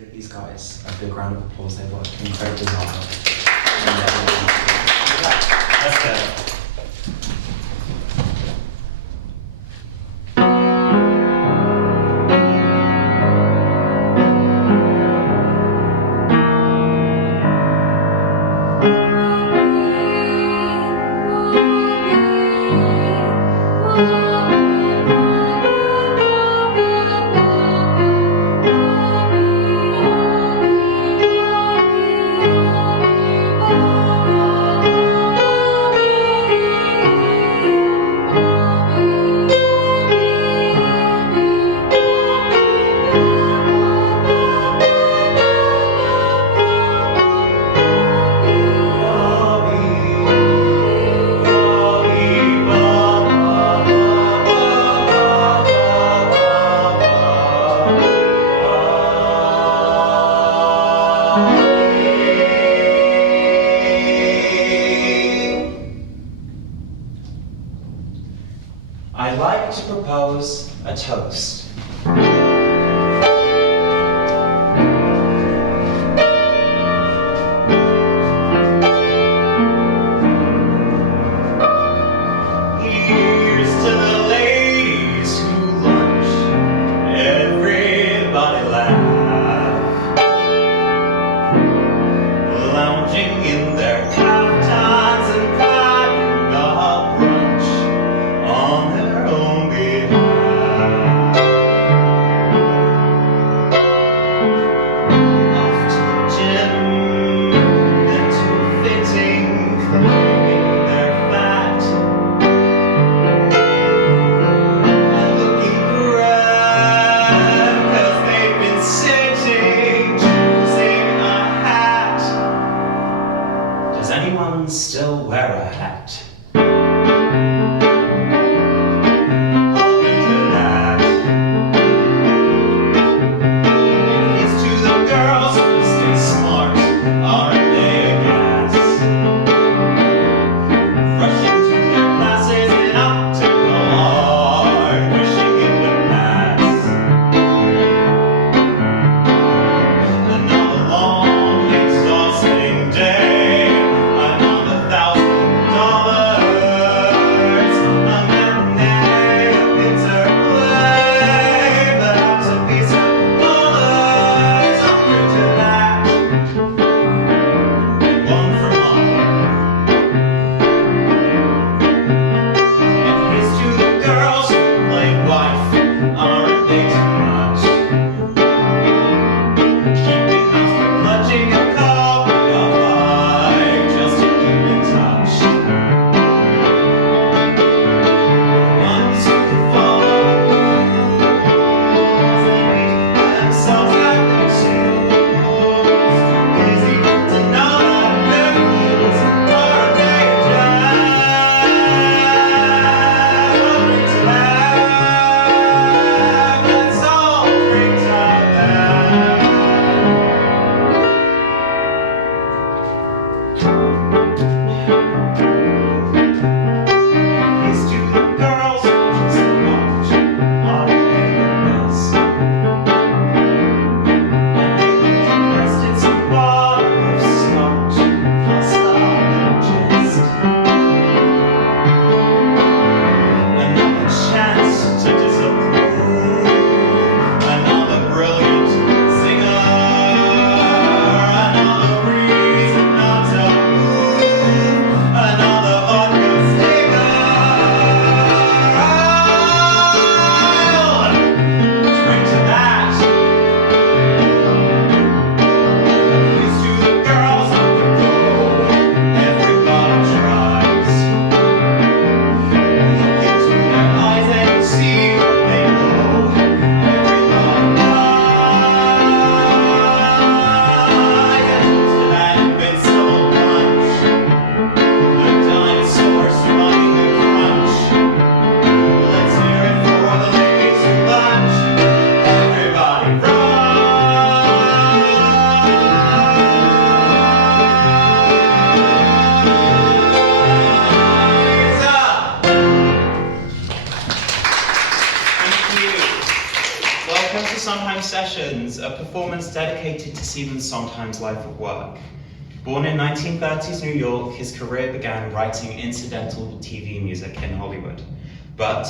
give these guys a big round of applause. They worked incredibly hard. Let's go. I'd like to propose a toast. Here's to the ladies who lunch, everybody laugh, lounging in their kaftans and planning a brunch on their own behalf. to Sondheim Sessions, a performance dedicated to Stephen Sondheim's life of work. Born in 1930s New York, his career began writing incidental TV music in Hollywood. But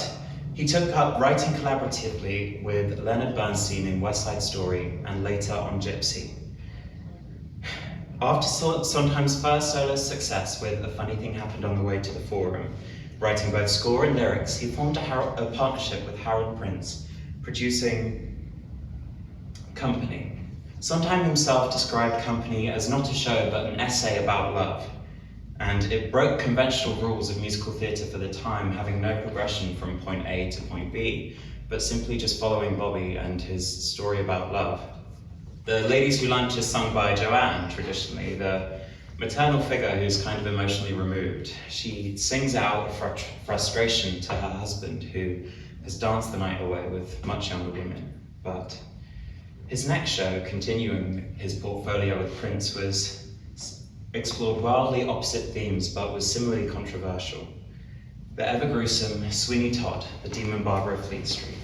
he took up writing collaboratively with Leonard Bernstein in West Side Story and later on Gypsy. After Sondheim's first solo success with A Funny Thing Happened on the Way to the Forum, writing both score and lyrics, he formed a partnership with Harold Prince, producing Company. Sondheim himself described Company as not a show but an essay about love, and it broke conventional rules of musical theatre for the time, having no progression from point A to point B, but simply just following Bobby and his story about love. The Ladies Who Lunch is sung by Joanne, traditionally, the maternal figure who's kind of emotionally removed. She sings out frustration to her husband, who has danced the night away with much younger women. But his next show, continuing his portfolio with Prince, explored wildly opposite themes, but was similarly controversial. The ever-gruesome Sweeney Todd, the demon barber of Fleet Street.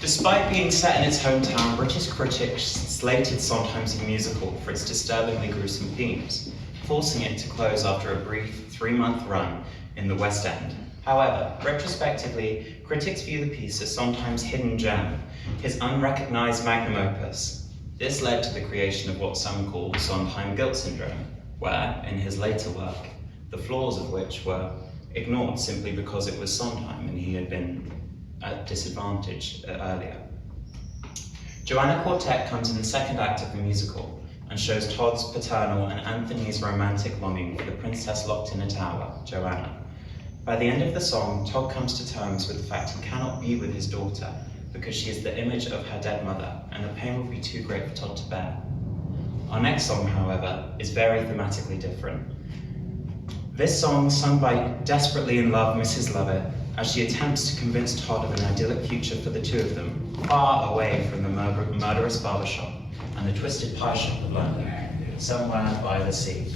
Despite being set in its hometown, British critics slated Sondheim's musical for its disturbingly gruesome themes, forcing it to close after a brief 3-month run in the West End. However, retrospectively, critics view the piece as Sondheim's hidden gem, his unrecognized magnum opus. This led to the creation of what some call Sondheim guilt syndrome, where, in his later work, the flaws of which were ignored simply because it was Sondheim and he had been at disadvantage earlier. Joanna Quartet comes in the second act of the musical and shows Todd's paternal and Anthony's romantic longing for the princess locked in a tower, Joanna. By the end of the song, Todd comes to terms with the fact he cannot be with his daughter because she is the image of her dead mother, and the pain will be too great for Todd to bear. Our next song, however, is very thematically different. This song, sung by desperately in love Mrs. Lovett, as she attempts to convince Todd of an idyllic future for the two of them, far away from the murderous barbershop and the twisted pie shop of London, somewhere by the sea.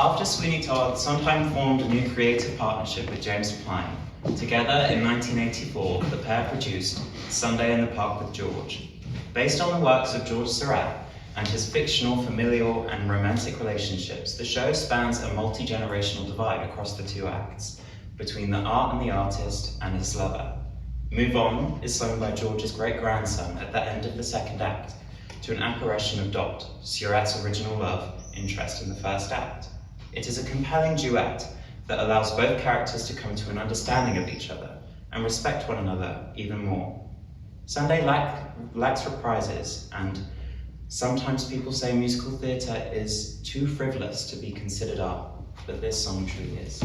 After Sweeney Todd, Sondheim formed a new creative partnership with James Pine. Together, in 1984, the pair produced Sunday in the Park with George. Based on the works of George Seurat and his fictional, familial, and romantic relationships, the show spans a multi-generational divide across the two acts, between the art and the artist and his lover. Move On is sung by George's great-grandson at the end of the second act, to an apparition of Dot, Seurat's original love interest in the first act. It is a compelling duet that allows both characters to come to an understanding of each other and respect one another even more. Sunday lacks reprises, and sometimes people say musical theatre is too frivolous to be considered art, but this song truly is.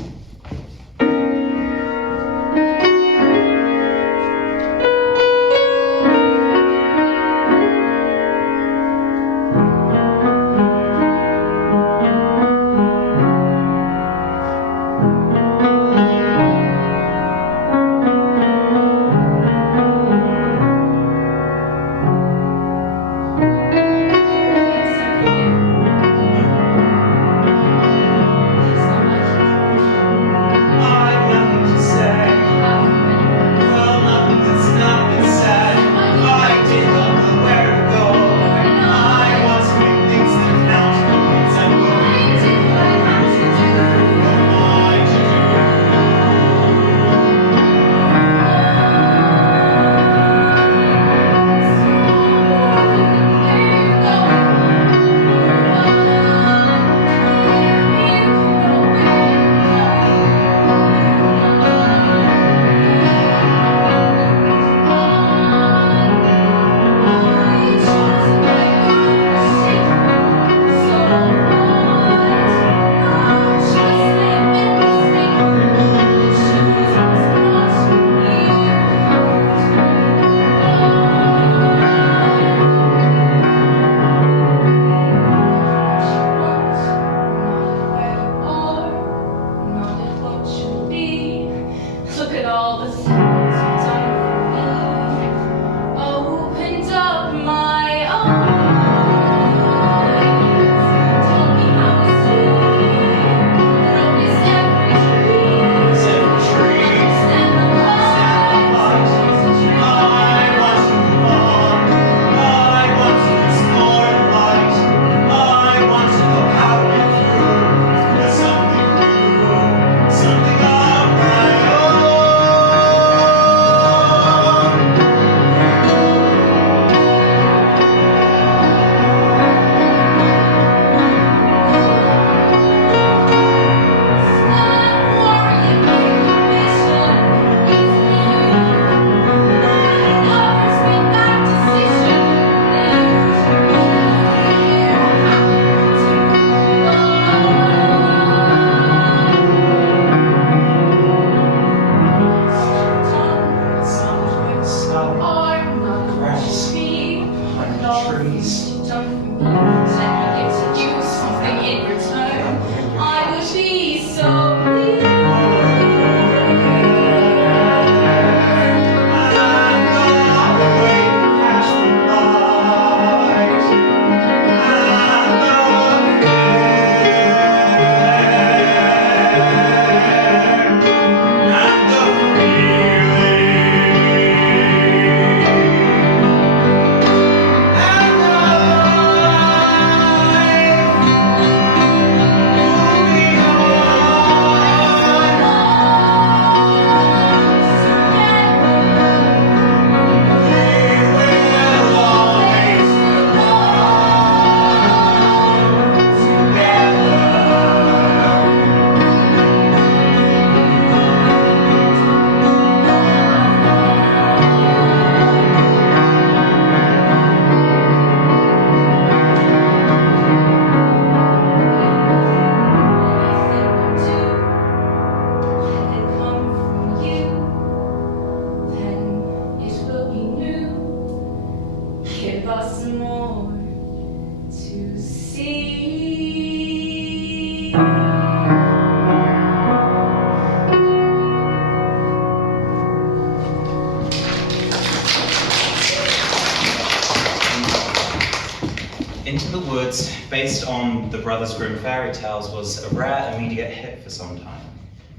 sitcom The Brothers Grimm Fairy Tales was a rare immediate hit for Sondheim,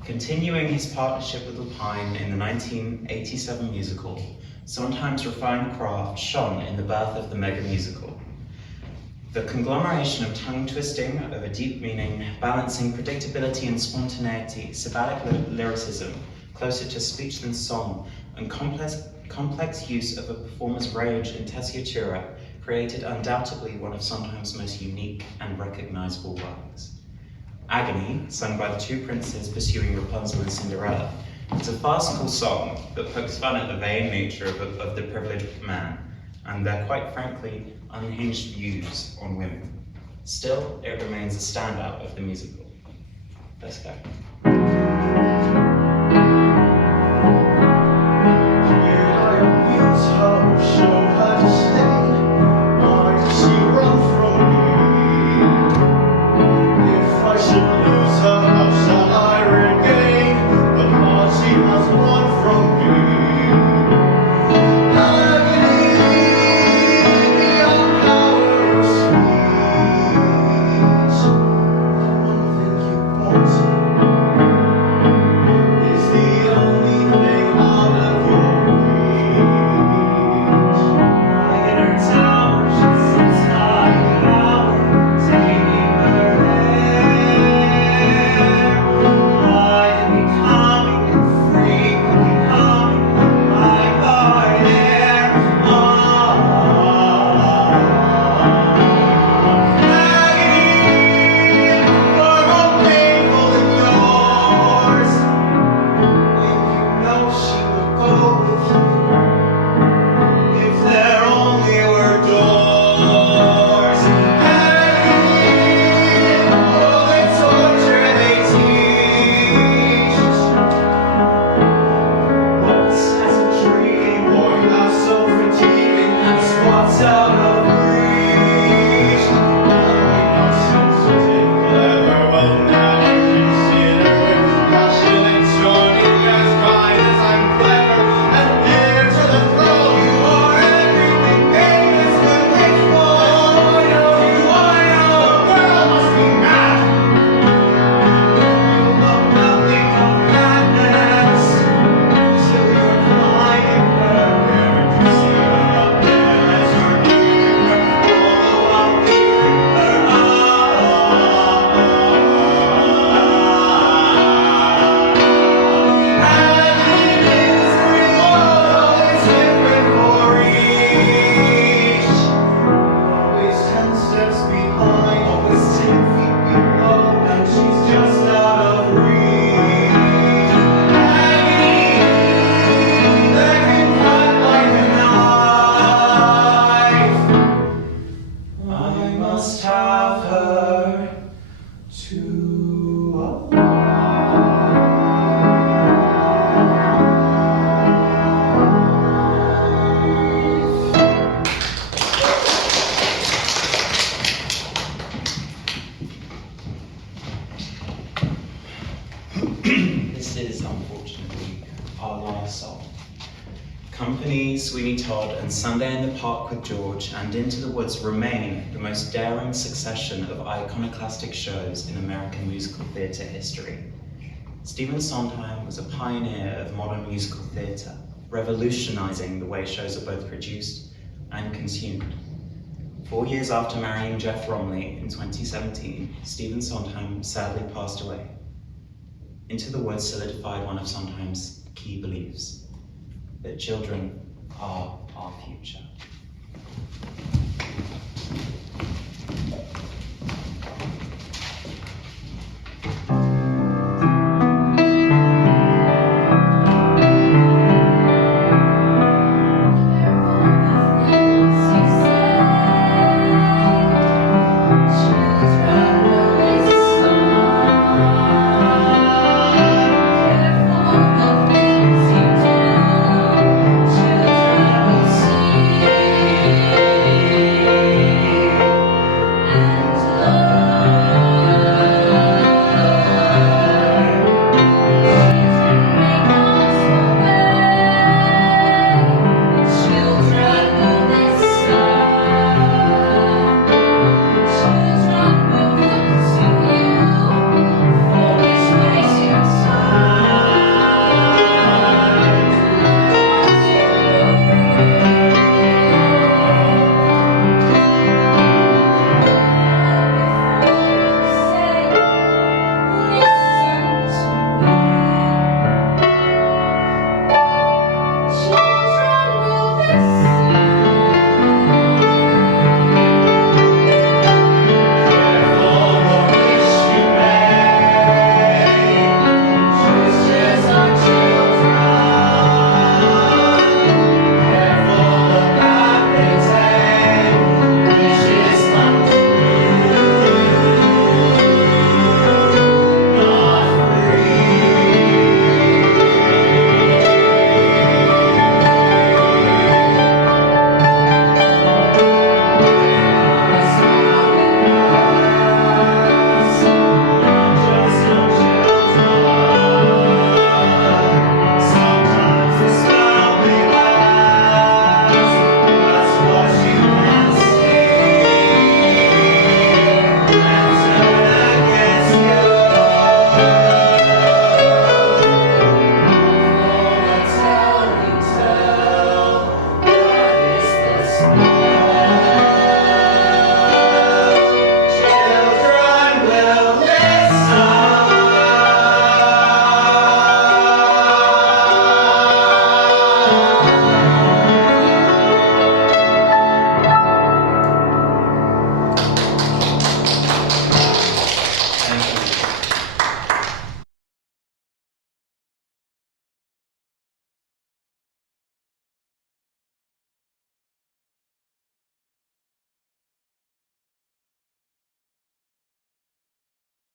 continuing his partnership with Lapine in the 1987 musical. Sondheim's refined craft shone in the birth of the mega musical. The conglomeration of tongue-twisting over deep meaning, balancing predictability and spontaneity, sabbatic lyricism, closer to speech than song, and complex use of a performer's rage and tessitura created undoubtedly one of Sondheim's most unique and recognizable works. Agony, sung by the two princes pursuing Rapunzel and Cinderella, is a farcical song that pokes fun at the vain nature of the privileged man and their, quite frankly, unhinged views on women. Still, it remains a standout of the musical. Let's go. This is, unfortunately, our last song. Company, Sweeney Todd, and Sunday in the Park with George, and Into the Woods remain the most daring succession of iconoclastic shows in American musical theatre history. Stephen Sondheim was a pioneer of modern musical theatre, revolutionizing the way shows are both produced and consumed. 4 years after marrying Jeff Romley in 2017, Stephen Sondheim sadly passed away. Into the Woods solidified one of Sondheim's key beliefs, that children are our future.